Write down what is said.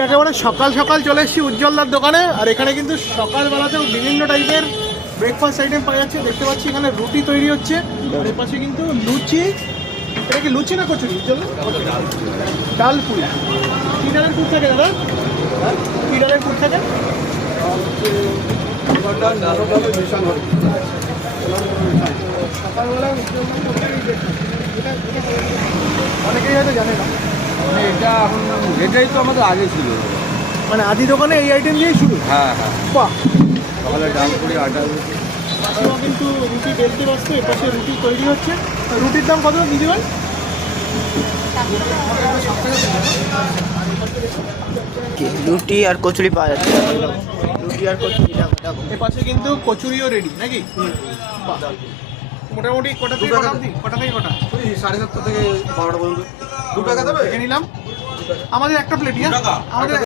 একেবারে সকাল সকাল চলে এসেছি উজ্জ্বলদার দোকানে। আর এখানে কিন্তু সকালবেলাতেও বিভিন্ন টাইপের ব্রেকফাস্ট আইটেম পাওয়া যাচ্ছে। দেখতে পাচ্ছি এখানে রুটি তৈরি হচ্ছে, আর এর পাশে কিন্তু লুচি। এটা কি লুচি না কচুরি? ডাল পুরি। কি ডালের পুর থাকে দাদা? কি ডালের পুর থাকে? সকালবেলা অনেকেই হয়তো জানে না, মানে এটাই তো আমাদের আগে ছিল, মানে আদি দোকানে এই আইটেম দিয়েই শুরু। হ্যাঁ হ্যাঁ, বাহ, সকালে ডাল পুরি আটা পাশেও কিন্তু রুটি বেলতে ব্যস্ত, এ পাশে রুটি তৈরি হচ্ছে। রুটির দাম কত দিদি ভাই? রুটি আর কচুরি পাওয়া যাচ্ছে। রুটি আর কচুরি এ পাশে কিন্তু কচুরিও রেডি নাকি? বাহ। মোটামুটি কটা থেকে কটা অবধি? কটা থেকে কটা? 7:30 থেকে 12টা পর্যন্ত। 2 টাকা দেবে? দেখে নিলাম। আমাদের একটা প্লেট, আমাদের